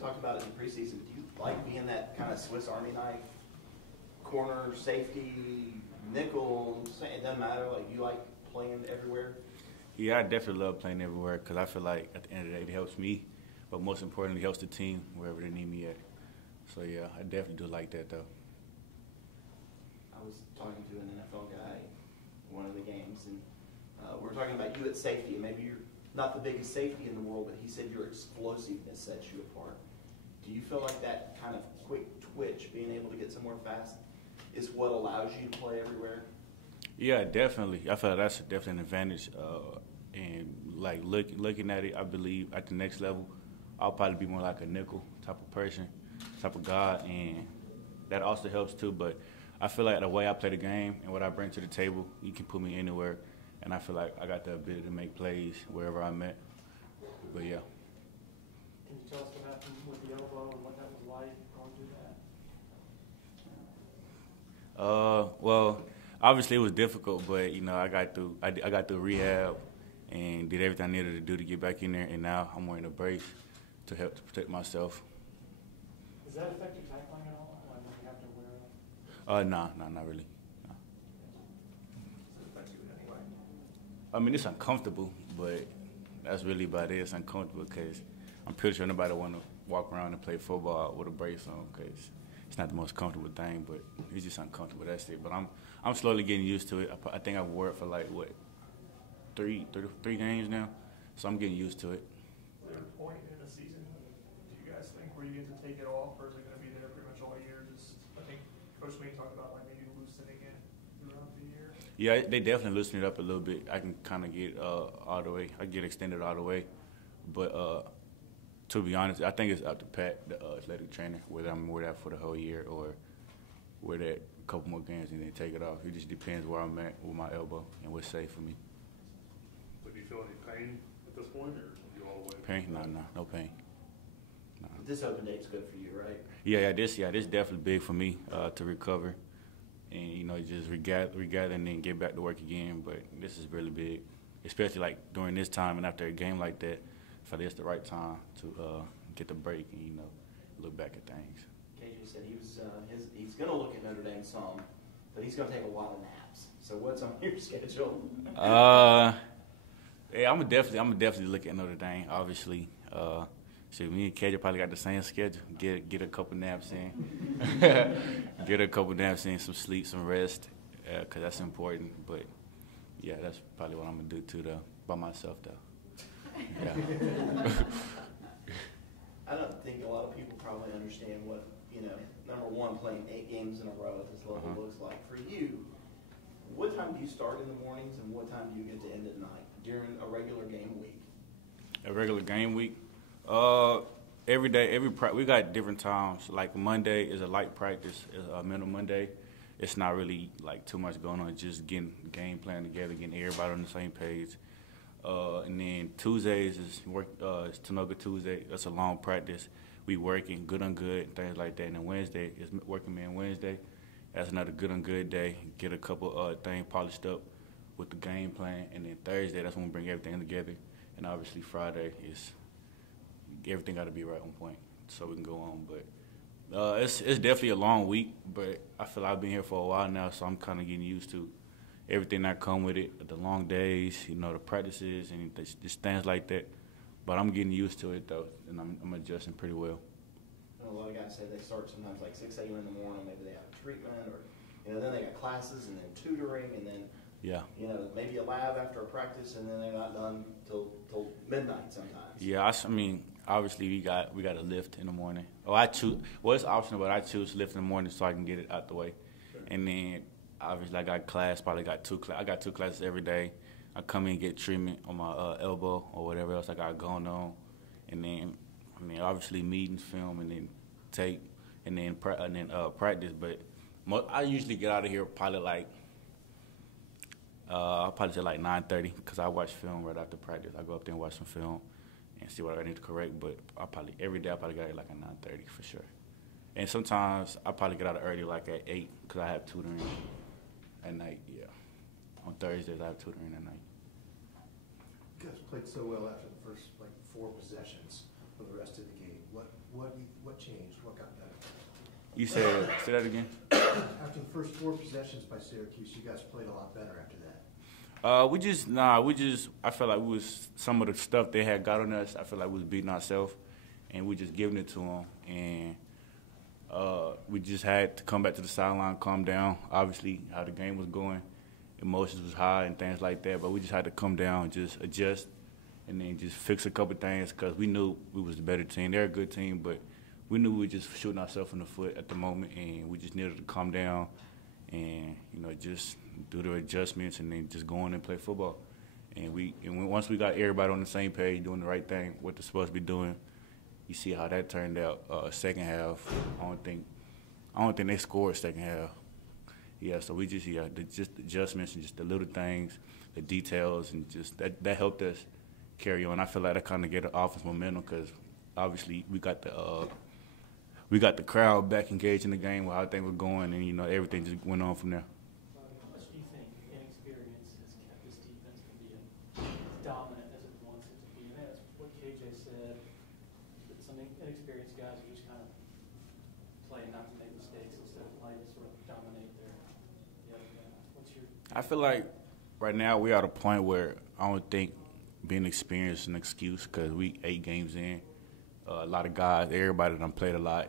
talked about it in preseason. Do you like being that kind of Swiss Army knife, corner, safety, nickel? It doesn't matter. Like, you like playing everywhere? Yeah, I definitely love playing everywhere because I feel like at the end of the day it helps me, but most importantly, it helps the team wherever they need me at. So, yeah, I definitely do like that, though. I was talking to an NFL guy one of the games, and we were talking about you at safety. Maybe you're not the biggest safety in the world, but he said your explosiveness sets you apart. Do you feel like that kind of quick twitch, being able to get somewhere fast, is what allows you to play everywhere? Yeah, definitely. I feel like that's definitely an advantage. And like looking at it, I believe at the next level, I'll probably be more like a nickel type of person, type of guy, and that also helps too. But I feel like the way I play the game and what I bring to the table, you can put me anywhere, and I feel like I got the ability to make plays wherever I'm at. But yeah. Can you tell us what happened with the elbow and what that was like going through that? Well, obviously it was difficult, but you know I got through rehab and did everything I needed to do to get back in there, and now I'm wearing a brace to help to protect myself. Does that affect your tackling at all? Like when you have to wear it? No, not really. No. Does it affect you in any way? I mean, it's uncomfortable, but that's really about it. It's uncomfortable because I'm pretty sure nobody want to walk around and play football with a brace on because it's not the most comfortable thing, but it's just uncomfortable. That's it. But I'm slowly getting used to it. I think I've wore it for like three games now, so I'm getting used to it. Is there a point in the season, do you guys think, where you get to take it off, or is it going to be there pretty much all year? Just, I think Coach May talked about like maybe loosening it throughout the year. Yeah, they definitely loosen it up a little bit. I can kind of get all the way. I get extended all the way, but to be honest, I think it's up to Pat, the athletic trainer, whether I'm wear that for the whole year or wear that a couple more games and then take it off. It just depends where I'm at with my elbow and what's safe for me. Do you feel any pain at this point, or are you all the way? Pain? No pain. No. This open date's good for you, right? Yeah, this definitely big for me to recover, and you know just regather and then get back to work again. But this is really big, especially like during this time and after a game like that. I feel like it's the right time to get the break and you know look back at things. KJ said he's going to look at Notre Dame some, but he's going to take a lot of naps. So what's on your schedule? Yeah, I'm definitely look at Notre Dame. Obviously, so me and KJ probably got the same schedule. Get a couple naps in, get a couple naps in, some sleep, some rest, because that's important. But yeah, that's probably what I'm gonna do too, though, by myself though. Yeah. I don't think a lot of people probably understand what, number one, playing 8 games in a row at this level looks like. For you, what time do you start in the mornings and what time do you get to end at night during a regular game week? A regular game week? Every day, we got different times. Like Monday is a light practice, a mental Monday. It's not really like too much going on, just getting game plan together, getting everybody on the same page. And then Tuesdays is work. It's Tanoga Tuesday. That's a long practice. We working good on good, things like that. And then Wednesday is working man Wednesday. That's another good on good day. Get a couple things polished up with the game plan. And then Thursday, that's when we bring everything together. And obviously Friday is everything got to be right on point so we can go on. But it's definitely a long week. But I feel like I've been here for a while now, so I'm kind of getting used to everything that come with it, the long days, the practices and just things like that. But I'm getting used to it, though, and I'm adjusting pretty well. A lot of guys say they start sometimes like 6 a.m. in the morning, maybe they have a treatment, or then they got classes and then tutoring, and then maybe a lab after a practice, and then they're not done till midnight sometimes. Yeah, I mean, obviously we got to lift in the morning. It's optional, but I choose to lift in the morning so I can get it out the way, and then. Obviously, I got class. Probably got I got 2 classes every day. I come in and get treatment on my elbow or whatever else I got going on, and then obviously meetings, film, and then tape, and then practice. But I usually get out of here probably like I'll probably say like 9:30 because I watch film right after practice. I go up there and watch some film and see what I need to correct. But every day I probably got here like at 9:30 for sure. And sometimes I probably get out early like at 8 because I have tutoring. At night, yeah. On Thursdays, I have tutoring at night. You guys played so well after the first 4 possessions for the rest of the game. What You said, say that again? After the first 4 possessions by Syracuse, you guys played a lot better after that. I felt like we was, some of the stuff they had got on us, I feel like we was beating ourselves, and we just giving it to them. And we just had to come back to the sideline, calm down. Obviously, how the game was going, emotions was high and things like that, but we just had to come down and just adjust and then just fix a couple things because we knew we was the better team. They're a good team, but we knew we were just shooting ourselves in the foot at the moment, and we just needed to calm down and, just do the adjustments and then just go in and play football. And once we got everybody on the same page, doing the right thing, what they're supposed to be doing, you see how that turned out. Second half, I don't think they scored second half. Yeah, so we just adjustments and just the little things, the details, and just that helped us carry on. I feel like that kind of gave the offense momentum because obviously we got the crowd back engaged in the game with how things were going, and everything just went on from there. How much do you think inexperience has kept this defense from being as dominant as it wants it to be? And that's what KJ said. That some inexperienced guys are just kind of playing not to make mistakes instead of playing to sort of dominate the other guy. What's your? I feel like right now we're at a point where I don't think being experienced is an excuse because we 8 games in. A lot of guys, everybody done played a lot.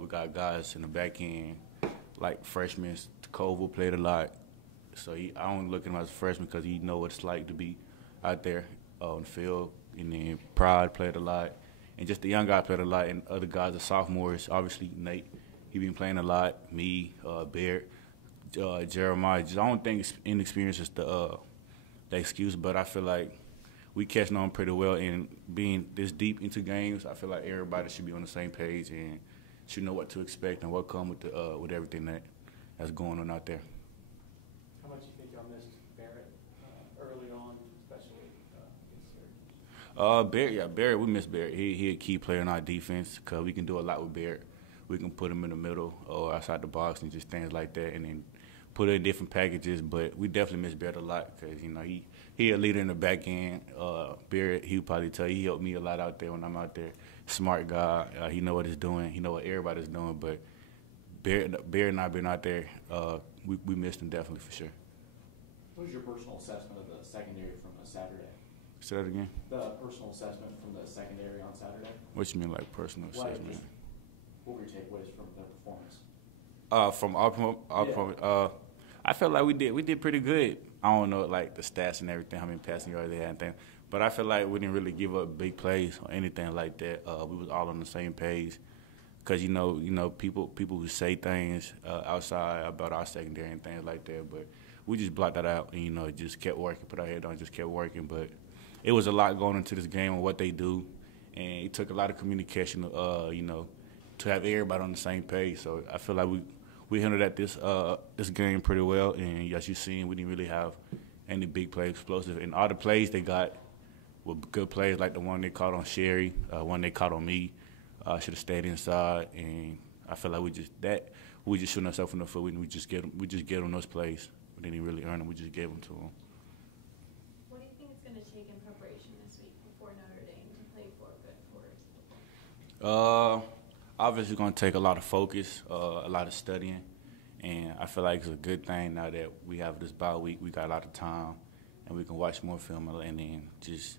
We got guys in the back end, like freshmen. Koval played a lot. So I don't look at him as a freshman because he know what it's like to be out there on the field. And then Pride played a lot. And just the young guy played a lot. And other guys are sophomores. Obviously, Nate, he been playing a lot. Me, Barrett, Jeremiah. I don't think inexperience is the excuse, but I feel like we catching on pretty well. And being this deep into games, I feel like everybody should be on the same page and should know what to expect and what come with everything that's going on out there. How much do you think y'all missed Barrett early on, especially against Syracuse? Barrett, we miss Barrett. He a key player in our defense because we can do a lot with Barrett. We can put him in the middle or outside the box and just things like that, and then put it in different packages. But we definitely miss Barrett a lot because he a leader in the back end. Barrett, he would probably tell you he helped me a lot out there when I'm out there. Smart guy. He know what he's doing. He know what everybody's doing. But Barrett and I been out there. We missed him definitely for sure. What was your personal assessment of the secondary from Saturday? Say that again. The personal assessment from the secondary on Saturday. What you mean, like personal assessment? What were your takeaways from the performance? From our I felt like we did pretty good. I don't know like the stats and everything, how many passing yards they had and things, but I feel like we didn't really give up big plays or anything like that. We was all on the same page, cause people who say things outside about our secondary and things like that, but we just blocked that out and just kept working, put our head on, just kept working. But it was a lot going into this game and what they do, and it took a lot of communication, to have everybody on the same page. So I feel like we handled that this game pretty well, and as you seen, we didn't really have any big plays, explosive. And all the plays they got were good plays, like the one they caught on Sherry, one they caught on me. Should have stayed inside, and I feel like we just shooting ourselves in the foot. We just gave them those plays. We didn't really earn them. We just gave them to them. What do you think it's going to take in preparation this week before Notre Dame to play for good football? Obviously, it's going to take a lot of focus, a lot of studying, and I feel like it's a good thing now that we have this bye week. We got a lot of time, and we can watch more film and then just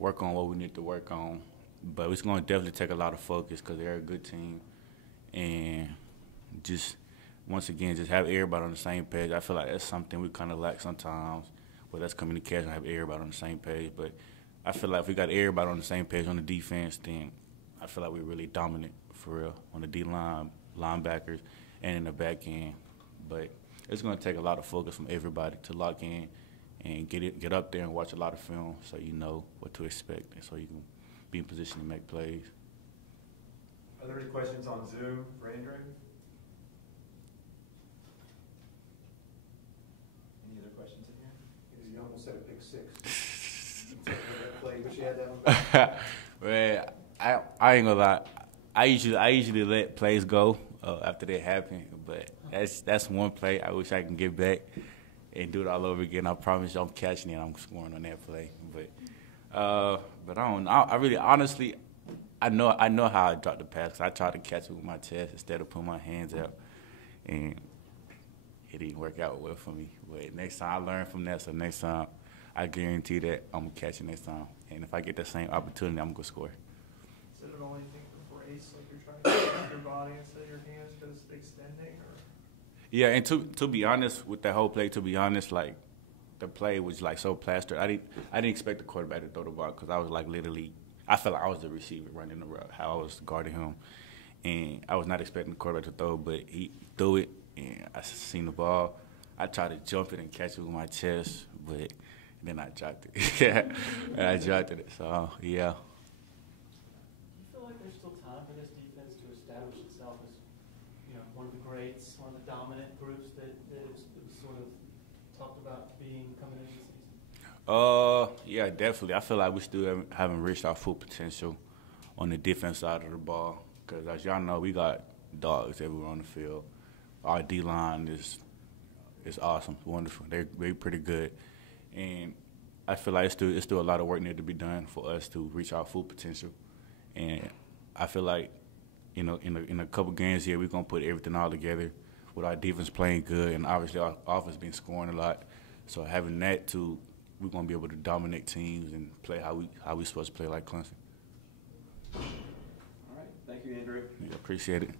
work on what we need to work on. But it's going to definitely take a lot of focus because they're a good team, and just once again, just have everybody on the same page. I feel like that's something we kind of lack sometimes, but that's communication, have everybody on the same page. But I feel like if we got everybody on the same page on the defense, then I feel like we're really dominant for real on the D-line, linebackers, and in the back end. But it's going to take a lot of focus from everybody to lock in and get up there and watch a lot of film so you know what to expect and so you can be in position to make plays. Are there any questions on Zoom for Andrew? Any other questions in here? You almost said a pick six. Play, wish you had that one. Man, I ain't gonna lie. I usually let plays go after they happen, but that's one play I wish I can get back and do it all over again. I promise you I'm catching it. I'm scoring on that play. But I don't know. I really honestly I know how I dropped the pass. 'Cause I tried to catch it with my chest instead of putting my hands out, and it didn't work out well for me. But next time I learned from that, so next time I guarantee that I'm gonna catch it next time. And if I get the same opportunity, I'm gonna score. Is it at all anything from brace, like you're trying to get your body instead of your hands because extending, or? Yeah, and to be honest with that whole play, to be honest, like the play was like so plastered. I didn't expect the quarterback to throw the ball because I was like literally, I felt like I was the receiver running the route, how I was guarding him, and I was not expecting the quarterback to throw, but he threw it, and I seen the ball. I tried to jump it and catch it with my chest, but then I dropped it. Yeah, and I dropped it. So yeah. Do you feel like there's still time for this defense to establish itself as, one of the greats, one of the dominant groups that it was sort of talked about being coming into the season? Yeah, definitely. I feel like we still haven't reached our full potential on the defense side of the ball. Because as y'all know, we got dogs everywhere on the field. Our D-line is awesome, wonderful. They're pretty good. And I feel like it's still a lot of work needed to be done for us to reach our full potential. And I feel like, in a couple games here, we're going to put everything all together with our defense playing good and obviously our offense been scoring a lot. So having that too, we're going to be able to dominate teams and play how we supposed to play like Clemson. All right. Thank you, Andrew. Yeah, appreciate it.